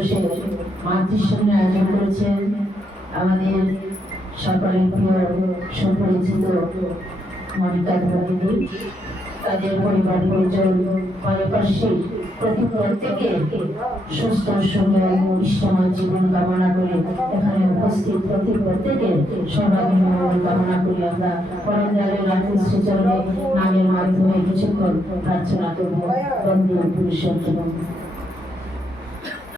বসে মাতৃসঙ্গে আয়োজন করেছেন আমাদের সকলের প্রিয় সুপরিচিত মনিকা দিদি, তাদের পরিবার পরিজন পাশাপাশি প্রত্যেকে সুস্থ সুন্দর ইষ্টময় জীবন কামনা করে এখানে উপস্থিত প্রত্যেকের সর্বাঙ্গীন মঙ্গল কামনা করি। আমরা পরের দ্বারের রাখি শ্রীচরণে নামের মাধ্যমে কিছুক্ষণ প্রার্থনা করব। বন্দে পুরুষোত্তম।